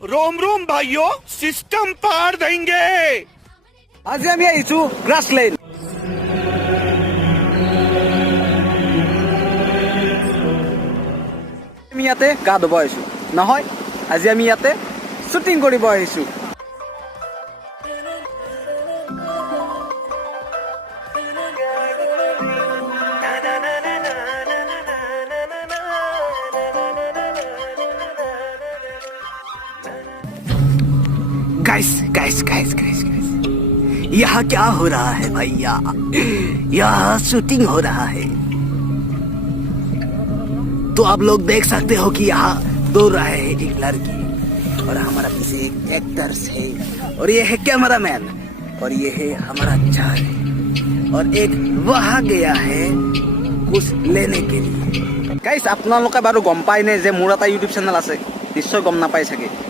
रोम रोम भाइयों, सिस्टम पार देंगे। আজি আমি আহিছো গ্ৰাছলেণ্ড। আমি ইয়াতে গা ধুব আহিছো নহয়, আজি আমি ইয়াতে শ্বুটিং কৰিব আহিছো। Guys guys guys guys guys, यहाँ क्या हो रहा है भैया? यहाँ शूटिंग हो रहा है। तो आप लोग देख सकते हो कि यहाँ दौड़ रहा है एक लड़की, और हमारा पीछे एक एक्टर्स है, और ये है कैमरामैन, और ये है हमारा चार, और एक वहाँ गया है कुछ लेने के लिए। গাইছ আপোনালোকে বাৰু গম পাই নে যে মোৰ এটা ইউটিউব চেনেল আছে? নিশ্চয় গম নাপাই চাগে।